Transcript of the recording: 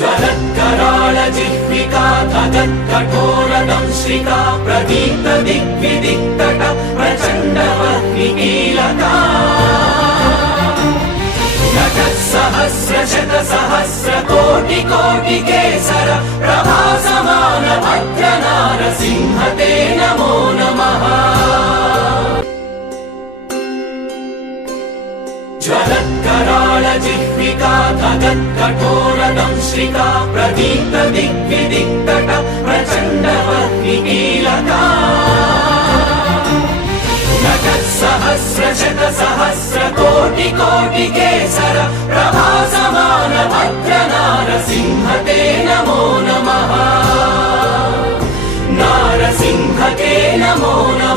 ज्वलत्कराळ जिह्विका धगत्कठोरदंश्रिका प्रदीप्त दिग्विदिक्तट प्रचण्डवह्निकीलका सहस्रशतसहस्रकोटिकोटिकेसर प्रभासमान भद्रनारसिंह ते नमो नमः। ज्वलत्कराळ जिह्विका धगत्कठोरदंश्रिका प्रदीप्त दिग्विदिक्तट प्रचण्डवह्निकीलका सहस्रशतसहस्रकोटिकोटिकेसर प्रभासमान भद्रनारसिंह ते नमो नमः। नारसिंह ते नमो नमः।